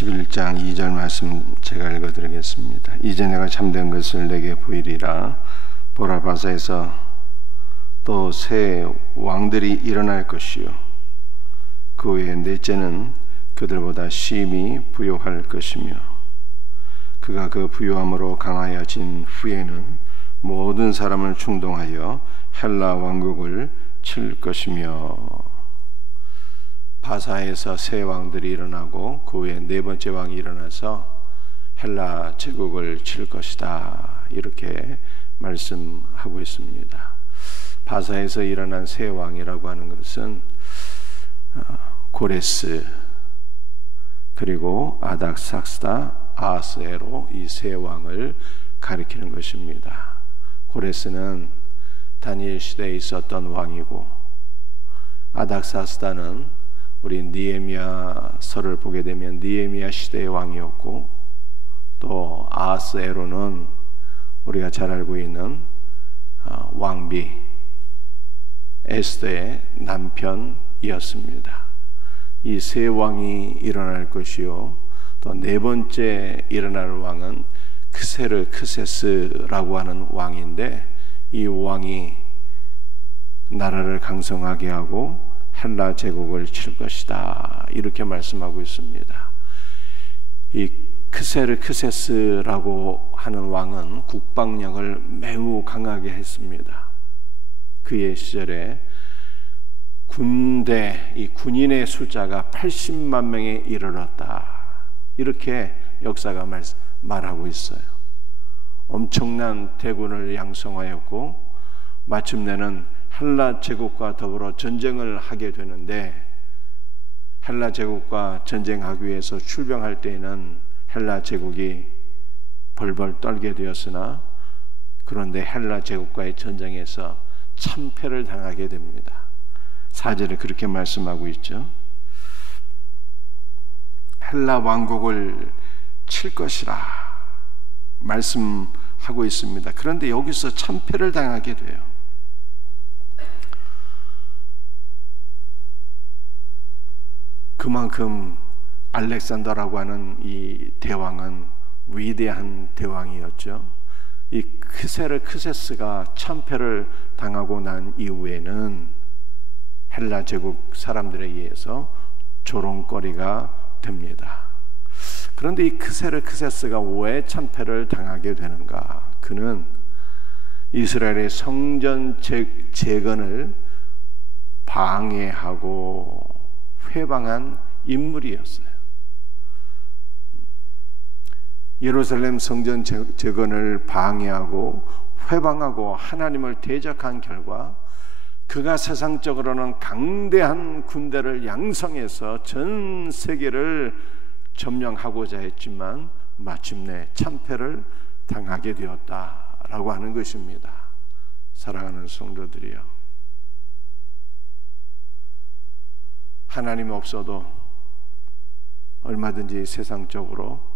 11장 2절 말씀 제가 읽어드리겠습니다. 이제 내가 참된 것을 내게 보이리라. 보라, 바사에서 또 새 왕들이 일어날 것이요 그 후에 넷째는 그들보다 심히 부요할 것이며 그가 그 부요함으로 강하여진 후에는 모든 사람을 충동하여 헬라 왕국을 칠 것이며, 바사에서 새 왕들이 일어나고 그 후에 네 번째 왕이 일어나서 헬라 제국을 칠 것이다, 이렇게 말씀하고 있습니다. 바사에서 일어난 새 왕이라고 하는 것은 고레스 그리고 아닥삭스다, 아하스에로, 이 세 왕을 가리키는 것입니다. 고레스는 다니엘 시대에 있었던 왕이고, 아닥사스다는 우리 느헤미야서를 보게 되면 느헤미야 시대의 왕이었고, 또 아하스에로는 우리가 잘 알고 있는 왕비 에스더의 남편이었습니다. 이 세 왕이 일어날 것이요, 또 네 번째 일어날 왕은 크세르 크세스라고 하는 왕인데, 이 왕이 나라를 강성하게 하고 헬라 제국을 칠 것이다, 이렇게 말씀하고 있습니다. 이 크세르 크세스라고 하는 왕은 국방력을 매우 강하게 했습니다. 그의 시절에 이 군인의 숫자가 80만 명에 이르렀다, 이렇게 역사가 말하고 있어요. 엄청난 대군을 양성하였고, 마침내는 헬라 제국과 더불어 전쟁을 하게 되는데, 헬라 제국과 전쟁하기 위해서 출병할 때에는 헬라 제국이 벌벌 떨게 되었으나, 그런데 헬라 제국과의 전쟁에서 참패를 당하게 됩니다. 4절에 그렇게 말씀하고 있죠. 헬라 왕국을 칠 것이라 말씀하고 있습니다. 그런데 여기서 참패를 당하게 돼요. 그만큼 알렉산더라고 하는 이 대왕은 위대한 대왕이었죠. 이 크세르 크세스가 참패를 당하고 난 이후에는 헬라 제국 사람들에 의해서 조롱거리가 됩니다. 그런데 이 크세르 크세스가 왜 참패를 당하게 되는가? 그는 이스라엘의 성전 재건을 방해하고 회방한 인물이었어요. 예루살렘 성전 재건을 방해하고 회방하고 하나님을 대적한 결과, 그가 세상적으로는 강대한 군대를 양성해서 전 세계를 점령하고자 했지만 마침내 참패를 당하게 되었다라고 하는 것입니다. 사랑하는 성도들이여, 하나님 없어도 얼마든지 세상적으로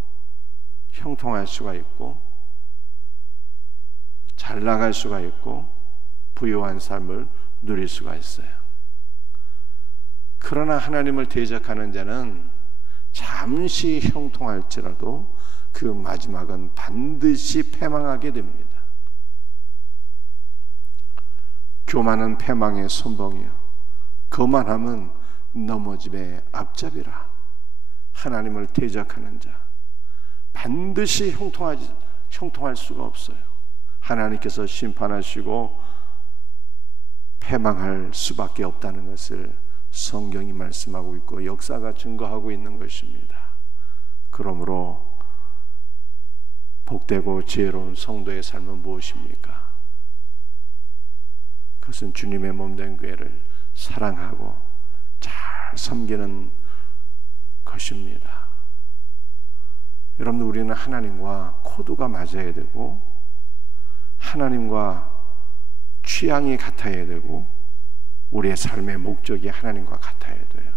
형통할 수가 있고 잘 나갈 수가 있고 부유한 삶을 누릴 수가 있어요. 그러나 하나님을 대적하는 자는 잠시 형통할지라도 그 마지막은 반드시 패망하게 됩니다. 교만은 패망의 선봉이요 거만함은 넘어짐의 앞잡이라. 하나님을 대적하는 자 반드시 형통할 수가 없어요. 하나님께서 심판하시고 패망할 수밖에 없다는 것을 성경이 말씀하고 있고 역사가 증거하고 있는 것입니다. 그러므로 복되고 지혜로운 성도의 삶은 무엇입니까? 그것은 주님의 몸된 교회를 사랑하고 잘 섬기는 것입니다. 여러분, 우리는 하나님과 코드가 맞아야 되고 하나님과 취향이 같아야 되고 우리의 삶의 목적이 하나님과 같아야 돼요.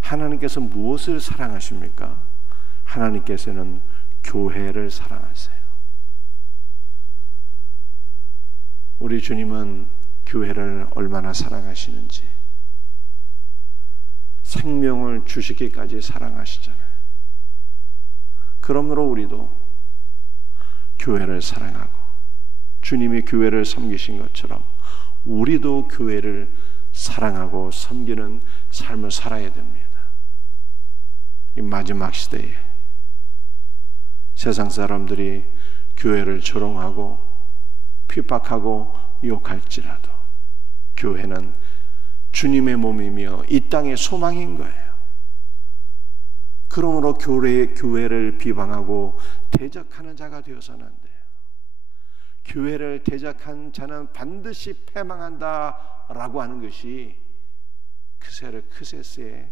하나님께서 무엇을 사랑하십니까? 하나님께서는 교회를 사랑하세요. 우리 주님은 교회를 얼마나 사랑하시는지 생명을 주시기까지 사랑하시잖아요. 그러므로 우리도 교회를 사랑하고 주님이 교회를 섬기신 것처럼 우리도 교회를 사랑하고 섬기는 삶을 살아야 됩니다. 이 마지막 시대에 세상 사람들이 교회를 조롱하고 핍박하고 욕할지라도 교회는 주님의 몸이며 이 땅의 소망인 거예요. 그러므로 교회를 비방하고 대적하는 자가 되어서는 안 돼요. 교회를 대적한 자는 반드시 패망한다라고 하는 것이 크세스의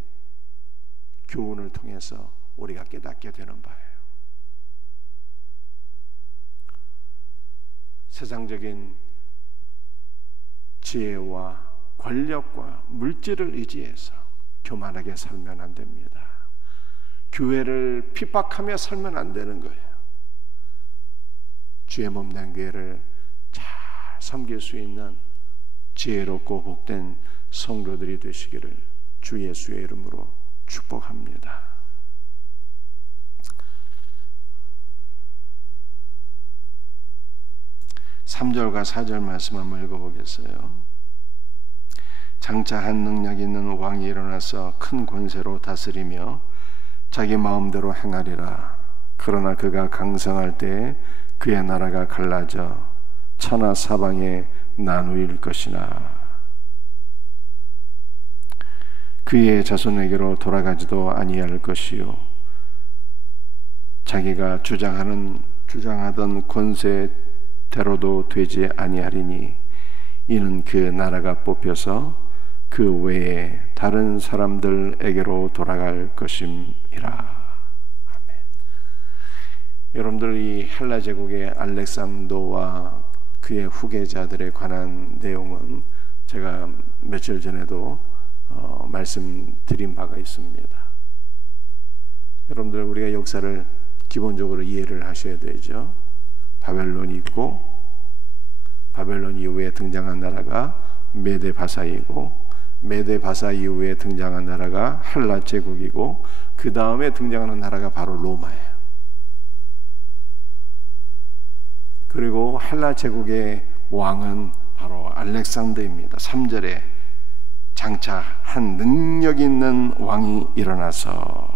교훈을 통해서 우리가 깨닫게 되는 바예요. 세상적인 지혜와 권력과 물질을 의지해서 교만하게 살면 안 됩니다. 교회를 핍박하며 살면 안 되는 거예요. 주의 몸된 교회를 잘 섬길 수 있는 지혜롭고 복된 성도들이 되시기를 주 예수의 이름으로 축복합니다. (3절과 4절) 말씀 한번 읽어보겠어요. 장차 한 능력 있는 왕이 일어나서 큰 권세로 다스리며 자기 마음대로 행하리라. 그러나 그가 강성할 때 그의 나라가 갈라져 천하 사방에 나누일 것이나 그의 자손에게로 돌아가지도 아니할 것이요 자기가 주장하던 권세대로도 되지 아니하리니 이는 그 나라가 뽑혀서 그 외에 다른 사람들에게로 돌아갈 것임이라. 아멘. 여러분들, 이 헬라 제국의 알렉산더와 그의 후계자들에 관한 내용은 제가 며칠 전에도 말씀드린 바가 있습니다. 여러분들, 우리가 역사를 기본적으로 이해를 하셔야 되죠. 바벨론이 있고 바벨론 이후에 등장한 나라가 메데바사이고 메데바사 이후에 등장한 나라가 헬라 제국이고 그 다음에 등장하는 나라가 바로 로마예요. 그리고 헬라 제국의 왕은 바로 알렉산더입니다. 3절에 장차 한 능력 있는 왕이 일어나서,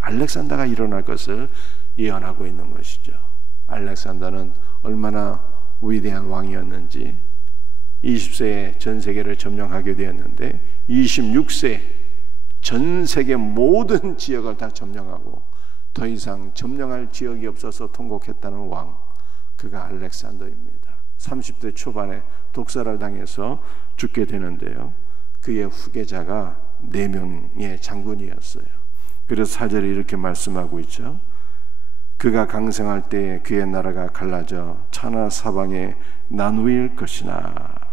알렉산더가 일어날 것을 예언하고 있는 것이죠. 알렉산더는 얼마나 위대한 왕이었는지 20세에 전 세계를 점령하게 되었는데 26세 전 세계 모든 지역을 다 점령하고 더 이상 점령할 지역이 없어서 통곡했다는 왕, 그가 알렉산더입니다. 30대 초반에 독살을 당해서 죽게 되는데요, 그의 후계자가 4명의 장군이었어요. 그래서 4절에 이렇게 말씀하고 있죠. 그가 강성할 때 그의 나라가 갈라져 천하 사방에 나누일 것이나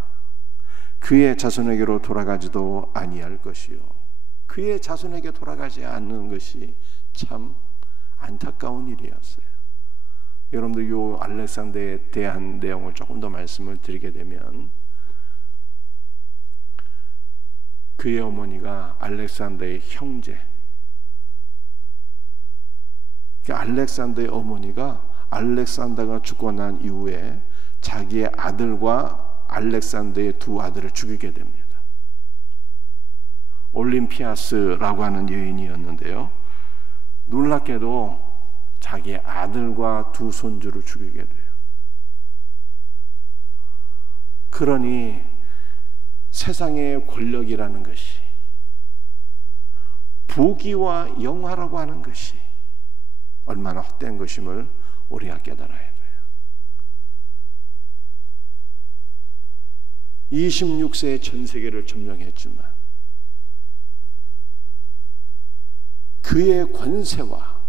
그의 자손에게로 돌아가지도 아니할 것이요. 그의 자손에게 돌아가지 않는 것이 참 안타까운 일이었어요. 여러분들, 이 알렉산더에 대한 내용을 조금 더 말씀을 드리게 되면, 그의 어머니가 알렉산더의 형제, 알렉산더의 어머니가 알렉산더가 죽고 난 이후에 자기의 아들과 알렉산더의 2 아들을 죽이게 됩니다. 올림피아스라고 하는 여인이었는데요, 놀랍게도 자기의 아들과 2 손주를 죽이게 돼요. 그러니 세상의 권력이라는 것이, 부귀와 영화라고 하는 것이 얼마나 헛된 것임을 우리가 깨달아야 돼요. 26세에 전 세계를 점령했지만 그의 권세와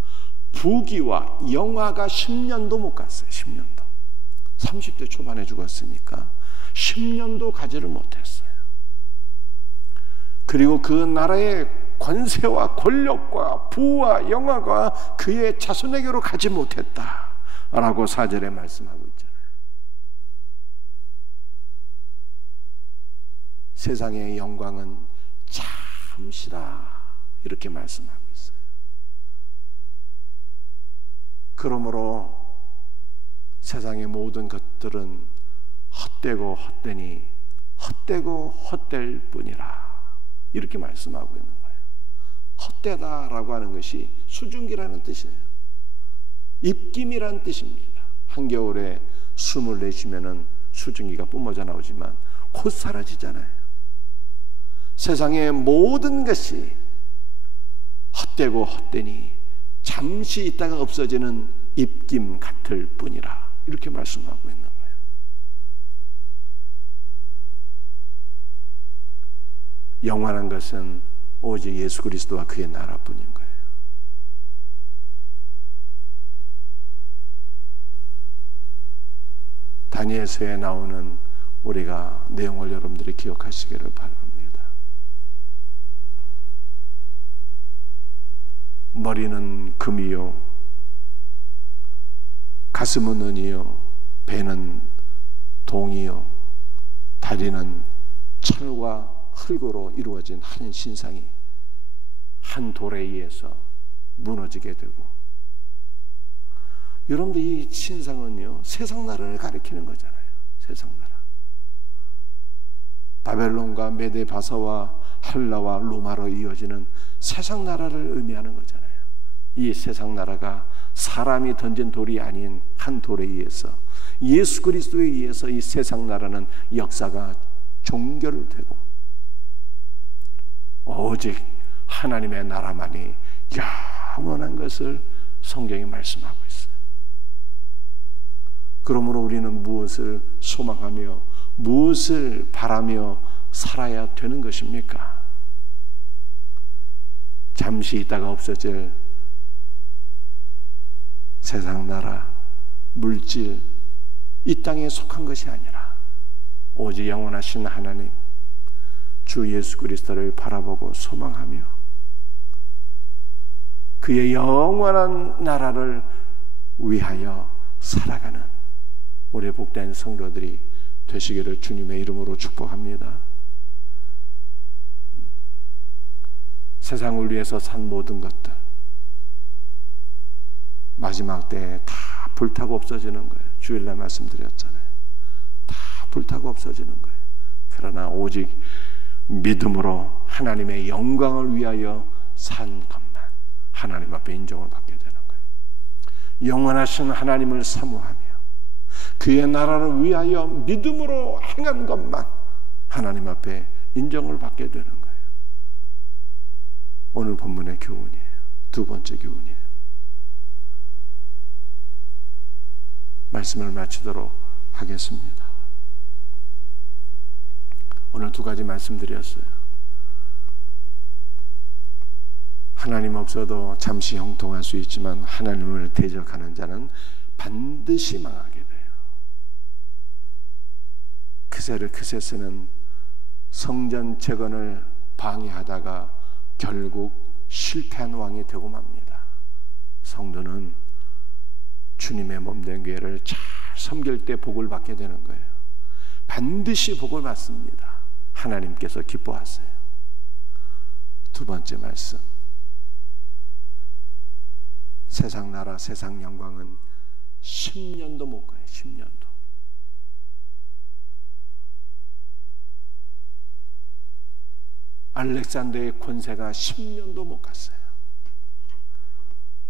부귀와 영화가 10년도 못 갔어요. 10년도. 30대 초반에 죽었으니까 10년도 가지를 못했어요. 그리고 그 나라의 권세와 권력과 부와 영화가 그의 자손에게로 가지 못했다라고 4절에 말씀하고 있잖아요. 세상의 영광은 잠시다 이렇게 말씀하고 있어요. 그러므로 세상의 모든 것들은 헛되고 헛되니 헛되고 헛될 뿐이라 이렇게 말씀하고 있는 거예요. 헛되다라고 하는 것이 수증기라는 뜻이에요. 입김이라는 뜻입니다. 한겨울에 숨을 내쉬면은 수증기가 뿜어져 나오지만 곧 사라지잖아요. 세상의 모든 것이 헛되고 헛되니 잠시 있다가 없어지는 입김 같을 뿐이라 이렇게 말씀하고 있는 거예요. 영원한 것은 오직 예수 그리스도와 그의 나라뿐인 거예요. 다니엘서에 나오는 우리가 내용을 여러분들이 기억하시기를 바랍니다. 머리는 금이요, 가슴은 은이요, 배는 동이요, 다리는 철과 흙으로 이루어진 한 신상이 한 돌에 의해서 무너지게 되고, 여러분들 이 신상은요 세상 나라를 가리키는 거잖아요. 세상 나라. 바벨론과 메데 바사와 헬라와 로마로 이어지는 세상 나라를 의미하는 거잖아요. 이 세상 나라가 사람이 던진 돌이 아닌 한 돌에 의해서, 예수 그리스도에 의해서 이 세상 나라는 역사가 종결되고 오직 하나님의 나라만이 영원한 것을 성경이 말씀하고 있어요. 그러므로 우리는 무엇을 소망하며 무엇을 바라며 살아야 되는 것입니까? 잠시 있다가 없어질 세상 나라, 물질, 이 땅에 속한 것이 아니라 오직 영원하신 하나님, 주 예수 그리스도를 바라보고 소망하며 그의 영원한 나라를 위하여 살아가는 우리 복된 성도들이 되시기를 주님의 이름으로 축복합니다. 세상을 위해서 산 모든 것들 마지막 때에 다 불타고 없어지는 거예요. 주일날 말씀드렸잖아요. 다 불타고 없어지는 거예요. 그러나 오직 믿음으로 하나님의 영광을 위하여 산 것만 하나님 앞에 인정을 받게 되는 거예요. 영원하신 하나님을 사모하며 그의 나라를 위하여 믿음으로 행한 것만 하나님 앞에 인정을 받게 되는 거예요. 오늘 본문의 교훈이에요. 두 번째 교훈이에요. 말씀을 마치도록 하겠습니다. 오늘 두 가지 말씀드렸어요. 하나님 없어도 잠시 형통할 수 있지만 하나님을 대적하는 자는 반드시 망하게 돼요. 크세스는 성전 재건을 방해하다가 결국 실패한 왕이 되고 맙니다. 성도는 주님의 몸된 교회를 잘 섬길 때 복을 받게 되는 거예요. 반드시 복을 받습니다. 하나님께서 기뻐하세요. 두 번째 말씀, 세상 나라, 세상 영광은 10년도 못 가요. 10년도. 알렉산더의 권세가 10년도 못 갔어요.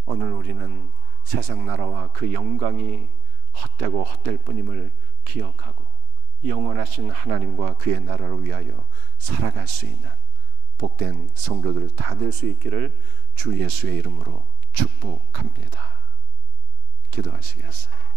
오늘 우리는 세상 나라와 그 영광이 헛되고 헛될 뿐임을 기억하고 영원하신 하나님과 그의 나라를 위하여 살아갈 수 있는 복된 성도들 다 될 수 있기를 주 예수의 이름으로 축복합니다. 기도하시겠어요?